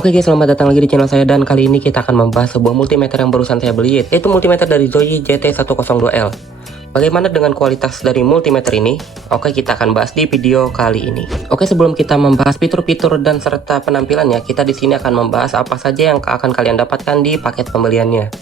Oke guys, selamat datang lagi di channel saya, dan kali ini kita akan membahas sebuah multimeter yang barusan saya beli, yaitu multimeter dari Zoyee JT102L. Bagaimana dengan kualitas dari multimeter ini? Oke, kita akan bahas di video kali ini. Oke, sebelum kita membahas fitur-fitur dan serta penampilannya, kita di sini akan membahas apa saja yang akan kalian dapatkan di paket pembeliannya.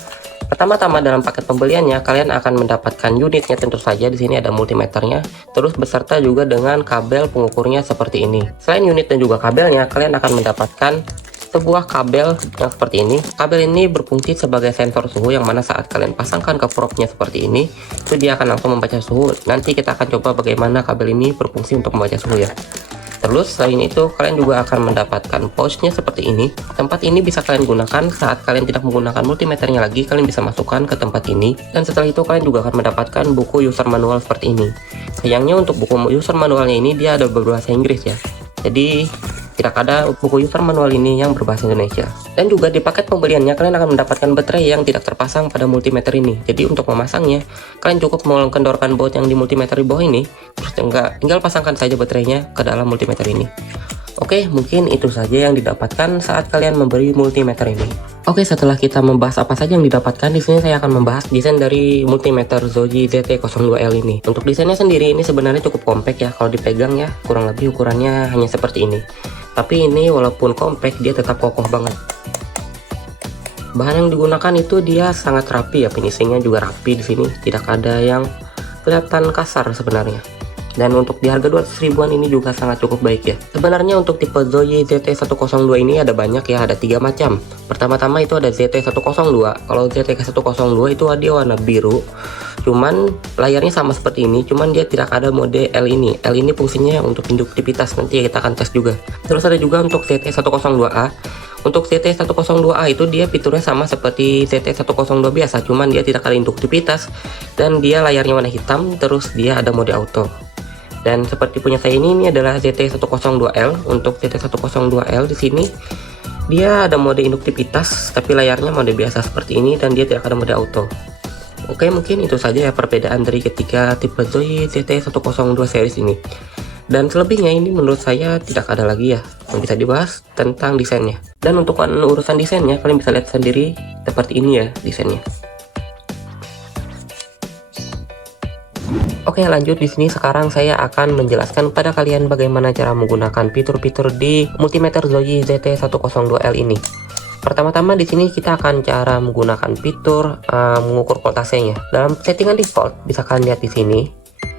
Pertama-tama dalam paket pembeliannya, kalian akan mendapatkan unitnya, tentu saja di sini ada multimeternya, terus beserta juga dengan kabel pengukurnya seperti ini. Selain unit dan juga kabelnya, kalian akan mendapatkan sebuah kabel yang seperti ini. Kabel ini berfungsi sebagai sensor suhu, yang mana saat kalian pasangkan ke propnya seperti ini, itu dia akan langsung membaca suhu. Nanti kita akan coba bagaimana kabel ini berfungsi untuk membaca suhu ya. Terus selain itu, kalian juga akan mendapatkan pouchnya seperti ini. Tempat ini bisa kalian gunakan saat kalian tidak menggunakan multimeternya lagi, kalian bisa masukkan ke tempat ini. Dan setelah itu kalian juga akan mendapatkan buku user manual seperti ini. Sayangnya untuk buku user manualnya ini dia ada berbahasa Inggris ya. Jadi tidak ada buku user manual ini yang berbahasa Indonesia. Dan juga di paket pembeliannya kalian akan mendapatkan baterai yang tidak terpasang pada multimeter ini. Jadi untuk memasangnya, kalian cukup mengendorkan baut yang di multimeter di bawah ini, terus tinggal pasangkan saja baterainya ke dalam multimeter ini. Oke, mungkin itu saja yang didapatkan saat kalian membeli multimeter ini. Oke, setelah kita membahas apa saja yang didapatkan, di sini saya akan membahas desain dari multimeter Zoyee ZT02L ini. Untuk desainnya sendiri ini sebenarnya cukup compact ya, kalau dipegang ya kurang lebih ukurannya hanya seperti ini. Tapi ini walaupun compact, dia tetap kokoh banget. Bahan yang digunakan itu dia sangat rapi ya, finishingnya juga rapi di sini, tidak ada yang kelihatan kasar sebenarnya. Dan untuk di harga 200 ribuan ini juga sangat cukup baik ya. Sebenarnya untuk tipe Zoyee ZT102 ini ada banyak ya, ada 3 macam. Pertama-tama itu ada ZT102. Kalau ZT102 itu dia warna biru. Cuman layarnya sama seperti ini, cuman dia tidak ada mode L ini. L ini fungsinya untuk induktivitas, nanti kita akan tes juga. Terus ada juga untuk ZT102A. Untuk ZT102A itu dia fiturnya sama seperti ZT102 biasa, cuman dia tidak ada induktivitas dan dia layarnya warna hitam, terus dia ada mode auto. Dan seperti punya saya ini adalah ZT102L. Untuk ZT102L di sini dia ada mode induktivitas, tapi layarnya mode biasa seperti ini dan dia tidak ada mode auto. Oke, mungkin itu saja ya perbedaan dari ketiga tipe Zoyee ZT102 series ini. Dan selebihnya ini menurut saya tidak ada lagi ya yang bisa dibahas tentang desainnya. Dan untuk urusan desainnya kalian bisa lihat sendiri seperti ini ya desainnya. Oke, lanjut di sini sekarang saya akan menjelaskan pada kalian bagaimana cara menggunakan fitur-fitur di multimeter Zoyee ZT102L ini. Pertama-tama di sini kita akan cara menggunakan fitur mengukur voltasenya. Dalam settingan default bisa kalian lihat di sini.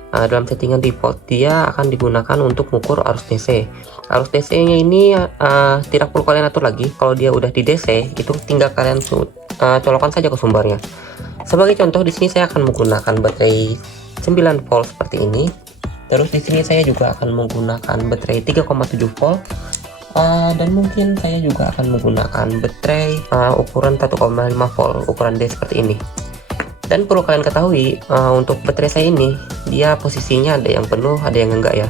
Dalam settingan default dia akan digunakan untuk mengukur arus DC. Arus DC-nya ini tidak perlu kalian atur lagi. Kalau dia udah di DC, itu tinggal kalian colokkan saja ke sumbernya. Sebagai contoh di sini saya akan menggunakan baterai 9 volt seperti ini. Terus di sini saya juga akan menggunakan baterai 3,7 volt. Dan mungkin saya juga akan menggunakan baterai ukuran 1,5 volt, ukuran D seperti ini. Dan perlu kalian ketahui, untuk baterai saya ini dia posisinya ada yang penuh, ada yang enggak ya.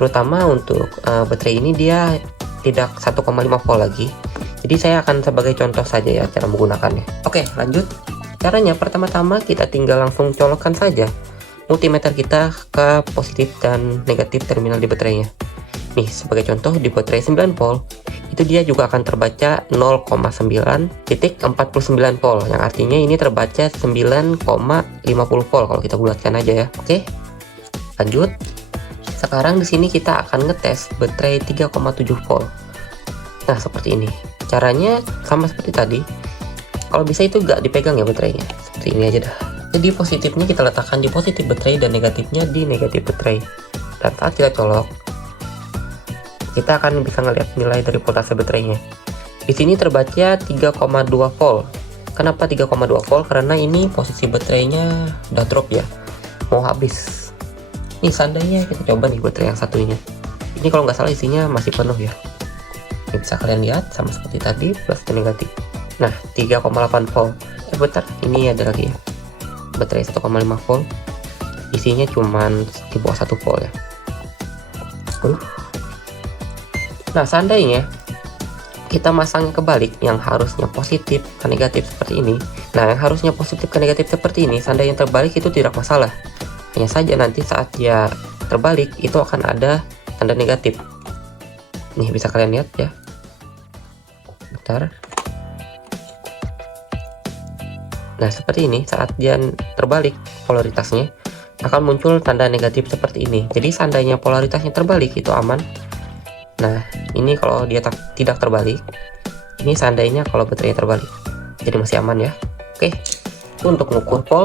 Terutama untuk baterai ini dia tidak 1,5 volt lagi. Jadi saya akan sebagai contoh saja ya cara menggunakannya. Oke, lanjut. Caranya pertama-tama kita tinggal langsung colokkan saja multimeter kita ke positif dan negatif terminal di baterainya. Nih, sebagai contoh di baterai 9 volt itu dia juga akan terbaca 0,9.49 volt, yang artinya ini terbaca 9,50 volt kalau kita bulatkan aja ya. Oke, lanjut. Sekarang di sini kita akan ngetes baterai 3,7 volt. Nah, seperti ini caranya, sama seperti tadi. Kalau bisa itu gak dipegang ya baterainya, seperti ini aja dah. Jadi positifnya kita letakkan di positif baterai dan negatifnya di negatif baterai. Dan saat kita colok, kita akan bisa ngelihat nilai dari voltase baterainya. Di sini terbaca 3,2 volt. Kenapa 3,2 volt? Karena ini posisi baterainya udah drop ya, mau habis. Ini seandainya kita coba nih baterai yang satunya. Ini kalau nggak salah isinya masih penuh ya. Ini bisa kalian lihat sama seperti tadi, plus dan negatif. Nah, 3,8 volt. Bentar, ini ada lagi ya. Baterai 1,5 volt. Isinya cuman di bawah 1 volt ya. Nah, seandainya kita masang kebalik, yang harusnya positif ke negatif seperti ini. Nah, yang harusnya positif ke negatif seperti ini, seandainya terbalik itu tidak masalah. Hanya saja nanti saat dia terbalik itu akan ada tanda negatif. Nih, bisa kalian lihat ya. multimeter. Nah, seperti ini, saat dia terbalik polaritasnya, akan muncul tanda negatif seperti ini. Jadi, seandainya polaritasnya terbalik, itu aman. Nah, ini kalau dia tidak terbalik, ini seandainya kalau baterainya terbalik. Jadi, masih aman ya. Oke, itu untuk mengukur pol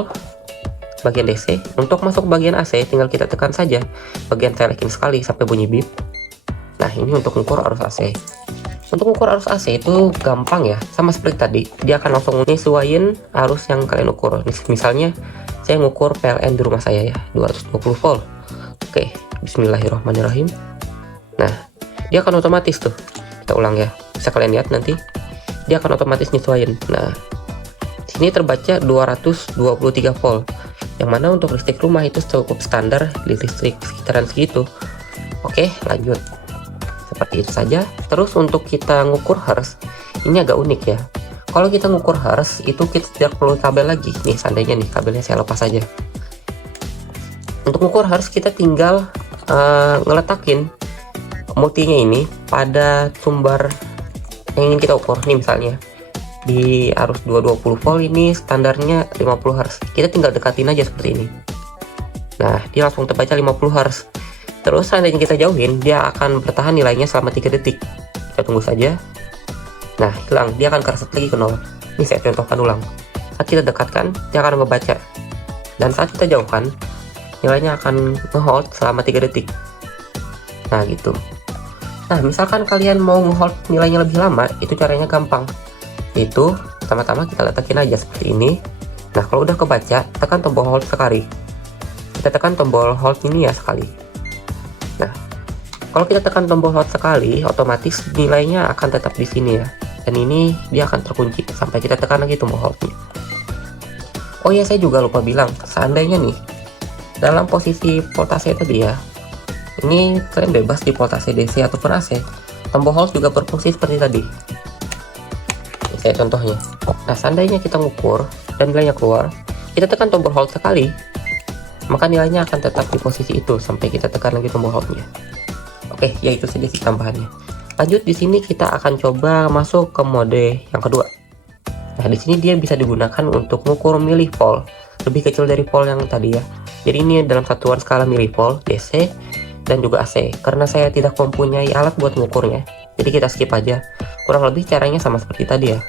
bagian DC. Untuk masuk bagian AC, tinggal kita tekan saja bagian selekin sekali sampai bunyi bip. Nah, ini untuk mengukur arus AC. Untuk mengukur arus AC itu gampang ya, sama seperti tadi. Dia akan langsung menyesuaikan arus yang kalian ukur. Misalnya, saya ngukur PLN di rumah saya ya, 220 volt. Oke, bismillahirrahmanirrahim. Nah, dia akan otomatis tuh. Kita ulang ya. Bisa kalian lihat nanti. Dia akan otomatis nyesuaiin. Nah, sini terbaca 223 volt. Yang mana untuk listrik rumah itu cukup standar di listrik sekitaran segitu. Oke, lanjut. Seperti itu saja. Terus untuk kita ngukur hertz, ini agak unik ya. Kalau kita ngukur hertz, itu kita tidak perlu kabel lagi. Nih, seandainya nih kabelnya saya lepas saja. Untuk ngukur hertz, kita tinggal ngeletakin multinya ini pada sumber yang ingin kita ukur. Nih misalnya, di arus 220 volt ini standarnya 50 Hz. Kita tinggal dekatin aja seperti ini. Nah, dia langsung terbaca 50 Hz. Terus seandainya kita jauhin, dia akan bertahan nilainya selama 3 detik. Kita tunggu saja. Nah, hilang. Dia akan kereset lagi ke 0. Ini saya contohkan ulang. Saat kita dekatkan, dia akan ngebaca. Dan saat kita jauhkan, nilainya akan ngehold selama 3 detik. Nah, gitu. Nah, misalkan kalian mau ngehold nilainya lebih lama, itu caranya gampang. Itu, pertama-tama kita letakin aja seperti ini. Nah, kalau udah kebaca, tekan tombol hold sekali. Kita tekan tombol hold ini ya sekali. Nah, kalau kita tekan tombol hold sekali, otomatis nilainya akan tetap di sini ya. Dan ini dia akan terkunci sampai kita tekan lagi tombol holdnya. Oh ya, saya juga lupa bilang, seandainya nih dalam posisi voltase tadi ya, ini kalian bebas di voltase DC ataupun AC. Tombol hold juga berfungsi seperti tadi. Ini saya contohnya. Nah, seandainya kita ngukur dan nilainya keluar, kita tekan tombol hold sekali, maka nilainya akan tetap di posisi itu sampai kita tekan lagi tombol holdnya. Oke, ya itu saja sih tambahannya. Lanjut, di sini kita akan coba masuk ke mode yang kedua. Nah, di sini dia bisa digunakan untuk mengukur milivolt, lebih kecil dari volt yang tadi ya. Jadi ini dalam satuan skala milivolt DC dan juga AC. Karena saya tidak mempunyai alat buat mengukurnya, jadi kita skip aja. Kurang lebih caranya sama seperti tadi ya.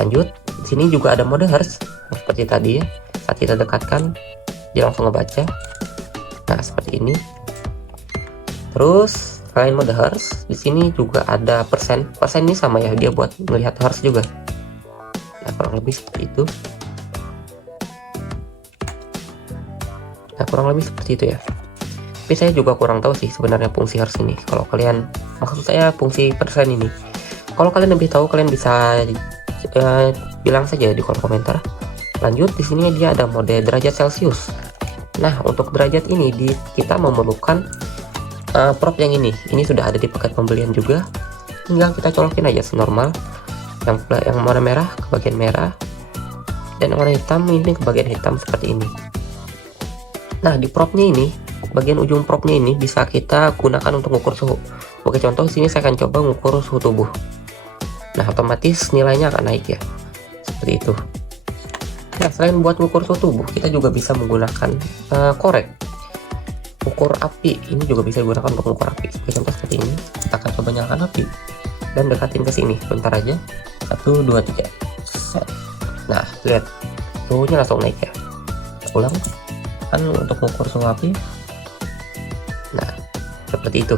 Lanjut, di sini juga ada mode hertz seperti tadi ya. Saat kita dekatkan, dia langsung ngebaca. Nah, seperti ini. Terus selain mode hertz, di sini juga ada persen. Persen ini sama ya, dia buat melihat hertz juga. Nah, kurang lebih seperti itu. Nah, kurang lebih seperti itu ya. Tapi saya juga kurang tahu sih sebenarnya fungsi hertz ini. Kalau kalian, maksud saya fungsi persen ini. Kalau kalian lebih tahu, kalian bisa bilang saja di kolom komentar. Lanjut, di sini dia ada mode derajat Celcius. Nah, untuk derajat ini kita memerlukan probe yang ini. Ini sudah ada di paket pembelian juga. Tinggal kita colokin aja senormal. Yang warna merah ke bagian merah, dan yang warna hitam ini ke bagian hitam seperti ini. Nah, di probe-nya ini, bagian ujung probe-nya ini bisa kita gunakan untuk mengukur suhu. Oke, contoh di sini saya akan coba mengukur suhu tubuh. Nah, otomatis nilainya akan naik ya. Seperti itu. Nah, selain buat mengukur suhu tubuh, kita juga bisa menggunakan korek. Ukur api, ini juga bisa digunakan untuk mengukur api. Seperti contoh seperti ini. Kita akan coba nyalakan api dan dekatin ke sini. Bentar aja. 1, 2, 3. Set. Nah, lihat. Suhunya langsung naik ya. Kita ulang. Kan untuk mengukur suhu api. Nah, seperti itu.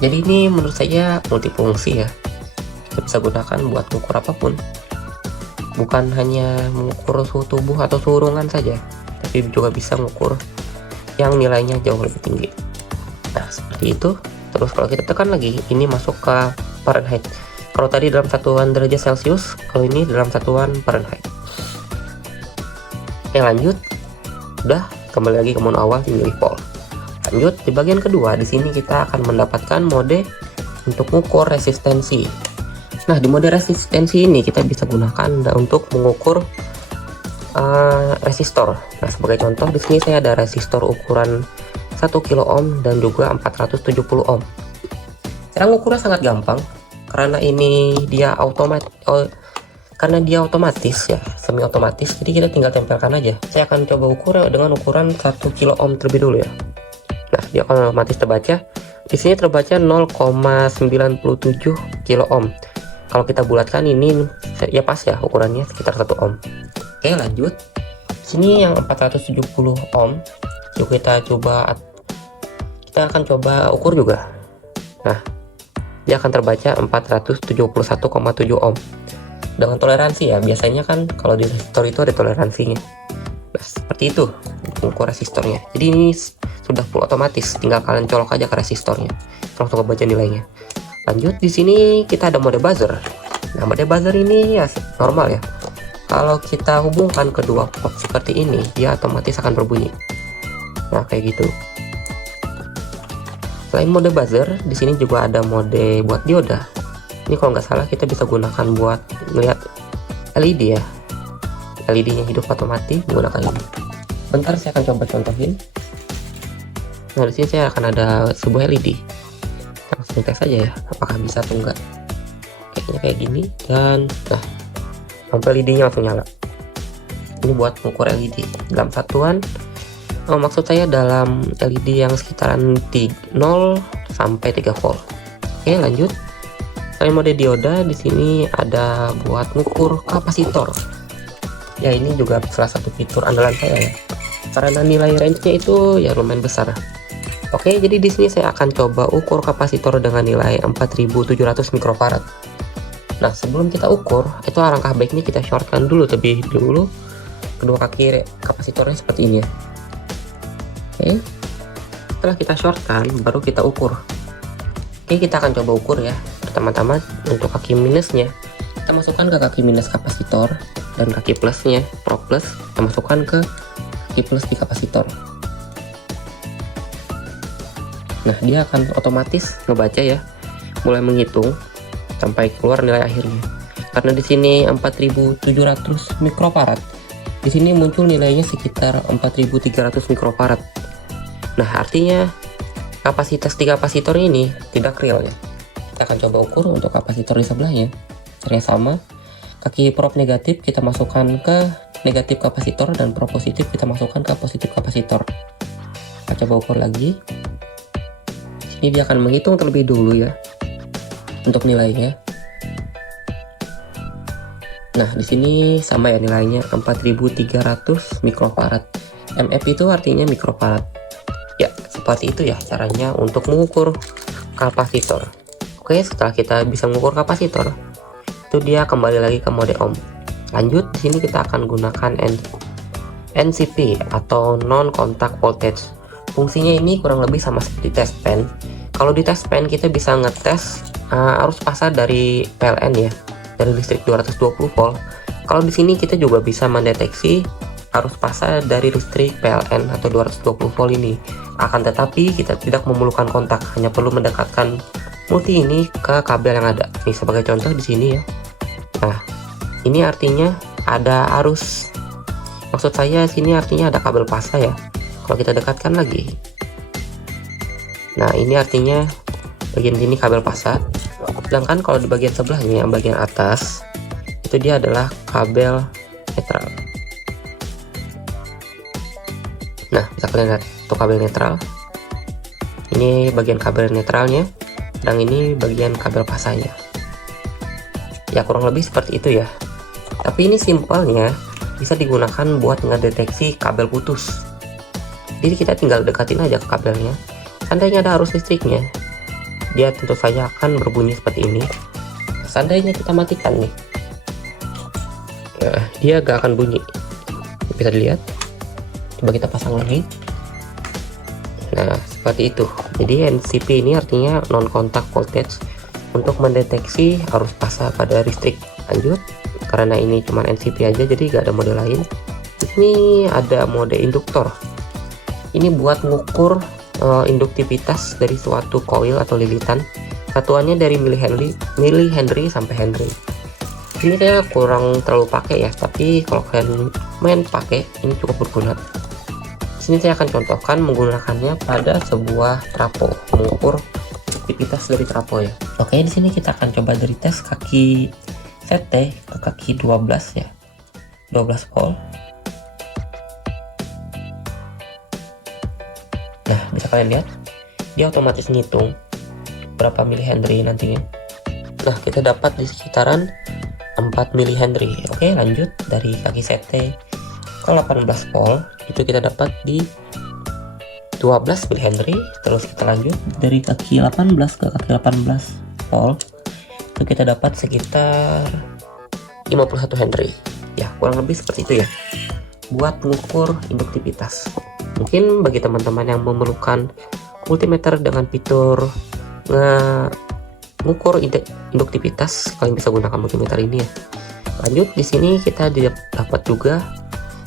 Jadi ini menurut saya multifungsi ya. Kita bisa gunakan buat mengukur apapun. Bukan hanya mengukur suhu tubuh atau suhu ruangan saja, tapi juga bisa mengukur yang nilainya jauh lebih tinggi. Nah, seperti itu. Terus kalau kita tekan lagi, ini masuk ke Fahrenheit. Kalau tadi dalam satuan derajat Celcius, kalau ini dalam satuan Fahrenheit. Yang lanjut, udah kembali lagi ke mode awal di milivolt. Lanjut, di bagian kedua, di sini kita akan mendapatkan mode untuk mengukur resistensi. Nah, di mode resistensi ini kita bisa gunakan untuk mengukur resistor. Nah, sebagai contoh di sini saya ada resistor ukuran 1 kilo ohm dan juga 470 ohm. Cara mengukurnya sangat gampang. karena ini dia karena dia otomatis ya, semi otomatis, jadi kita tinggal tempelkan aja. Saya akan coba ukur dengan ukuran 1 kilo ohm terlebih dulu ya. Nah, dia akan otomatis terbaca. Di sini terbaca 0,97 kilo ohm. Kalau kita bulatkan ini ya pas ya, ukurannya sekitar 1 ohm. Oke, lanjut. Sini yang 470 ohm. Yuk kita akan coba ukur juga. Nah, dia akan terbaca 471,7 ohm. Dengan toleransi ya, biasanya kan kalau di resistor itu ada toleransinya. Nah, seperti itu ukur resistornya. Jadi ini sudah full otomatis, tinggal kalian colok aja ke resistornya langsung kebaca nilainya. Lanjut, di sini kita ada mode buzzer. Nah, mode buzzer ini ya normal ya. Kalau kita hubungkan kedua port seperti ini, dia otomatis akan berbunyi. Nah, kayak gitu. Selain mode buzzer, di sini juga ada mode buat dioda. Ini kalau nggak salah kita bisa gunakan buat melihat LED ya. LED-nya hidup otomatis menggunakan ini. Bentar, saya akan coba contohin. Nah, di sini saya akan ada sebuah LED. Kita langsung tes aja ya, apakah bisa atau enggak. Kayaknya kayak gini, dan nah, lampu LED-nya langsung nyala. Ini buat mengukur LED dalam satuan. Maksud saya dalam LED yang sekitaran 0 sampai 3 volt. Oke, lanjut. Selain mode dioda, di sini ada buat mengukur kapasitor. Ya, ini juga salah satu fitur andalan saya ya. Karena nilai range-nya itu ya lumayan besar. Oke, jadi di sini saya akan coba ukur kapasitor dengan nilai 4700 mikrofarad. Nah, sebelum kita ukur, itu alangkah baiknya kita shortkan dulu terlebih dulu kedua kaki kapasitornya seperti ini ya. Oke. Setelah kita shortkan, baru kita ukur. Oke, kita akan coba ukur ya. Pertama-tama untuk kaki minusnya, kita masukkan ke kaki minus kapasitor, dan kaki plusnya, pro plus, kita masukkan ke kaki plus di kapasitor. Nah, dia akan otomatis ngebaca ya, mulai menghitung sampai keluar nilai akhirnya. Karena di sini 4700 mikrofarad, di sini muncul nilainya sekitar 4300 mikrofarad. Nah, artinya kapasitas di kapasitor ini tidak real ya. Kita akan coba ukur untuk kapasitor di sebelahnya. Caranya sama, kaki prop negatif kita masukkan ke negatif kapasitor, dan prop positif kita masukkan ke positif kapasitor. Kita coba ukur lagi. Ini dia akan menghitung terlebih dulu ya untuk nilainya. Nah, di sini sama ya nilainya 4300 mikrofarad. MF itu artinya mikrofarad. Ya, seperti itu ya caranya untuk mengukur kapasitor. Oke, setelah kita bisa mengukur kapasitor, itu dia kembali lagi ke mode ohm. Lanjut, di sini kita akan gunakan NCP atau non contact voltage. Fungsinya ini kurang lebih sama seperti test pen. Kalau di test pen kita bisa ngetes arus pasar dari PLN ya, dari listrik 220 volt. Kalau di sini kita juga bisa mendeteksi arus pasar dari listrik PLN atau 220 volt ini. Akan tetapi kita tidak memerlukan kontak, hanya perlu mendekatkan multi ini ke kabel yang ada. Ini sebagai contoh di sini ya. Nah, ini artinya ada arus. Maksud saya sini artinya ada kabel pasa ya. Kalau kita dekatkan lagi. Nah, ini artinya bagian sini kabel pasa. Sedangkan kalau di bagian sebelahnya, yang bagian atas, itu dia adalah kabel netral. Nah, bisa kalian lihat untuk kabel netral. Ini bagian kabel netralnya, dan ini bagian kabel pasanya. Ya, kurang lebih seperti itu ya. Tapi ini simpelnya bisa digunakan buat ngedeteksi kabel putus. Jadi kita tinggal dekatin aja ke kabelnya. Seandainya ada arus listriknya, dia tentu saja akan berbunyi seperti ini. Seandainya kita matikan nih, nah, dia gak akan bunyi. Bisa dilihat. Coba kita pasang lagi. Nah, seperti itu. Jadi NCP ini artinya non contact voltage, untuk mendeteksi arus pasar pada listrik. Lanjut, karena ini cuma NCP aja, jadi gak ada mode lain. Ini ada mode induktor. Ini buat mengukur induktivitas dari suatu coil atau lilitan. Satuannya dari milihenry sampai henry. Ini saya kurang terlalu pakai ya, tapi kalau kalian main pakai, ini cukup berguna. Di sini saya akan contohkan menggunakannya pada sebuah trafo mengukur induktivitas dari trafo ya. Oke, di sini kita akan coba dari tes kaki CT ke kaki 12 ya. 12 volt. Nah, bisa kalian lihat dia otomatis ngitung berapa milihenry nantinya. Nah, kita dapat di sekitaran 4 milihenry. Oke, lanjut dari kaki CT ke 18 volt, itu kita dapat di 12 milihenry. Terus kita lanjut dari kaki 18 ke kaki 18 volt, itu kita dapat sekitar 51 Henry. Ya, kurang lebih seperti itu ya buat mengukur induktivitas. Mungkin bagi teman-teman yang memerlukan multimeter dengan fitur mengukur induktivitas, kalian bisa gunakan multimeter ini ya. Lanjut, di sini kita dapat juga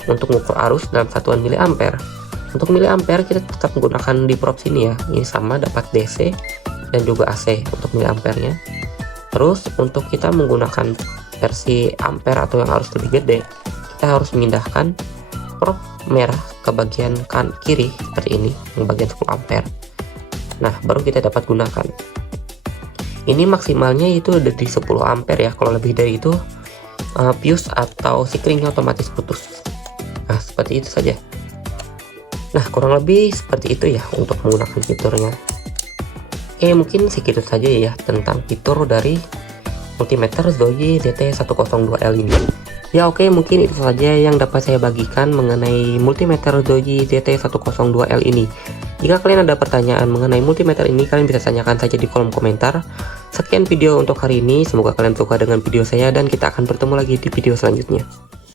untuk mengukur arus dalam satuan miliampere. Untuk miliampere kita tetap menggunakan di prop sini ya. Ini sama, dapat DC dan juga AC untuk miliampernya. Terus untuk kita menggunakan versi ampere atau yang harus lebih gede, kita harus memindahkan prop merah ke bagian kiri seperti ini, yang bagian 10 ampere. Nah, baru kita dapat gunakan. Ini maksimalnya itu udah di 10 ampere ya. Kalau lebih dari itu fuse atau sikringnya otomatis putus. Nah, seperti itu saja. Nah, kurang lebih seperti itu ya untuk menggunakan fiturnya. Oke, mungkin segitu saja ya tentang fitur dari multimeter Zoyi ZT102L ini. Ya oke, mungkin itu saja yang dapat saya bagikan mengenai multimeter Zoyi ZT102L ini. Jika kalian ada pertanyaan mengenai multimeter ini, kalian bisa tanyakan saja di kolom komentar. Sekian video untuk hari ini, semoga kalian suka dengan video saya dan kita akan bertemu lagi di video selanjutnya.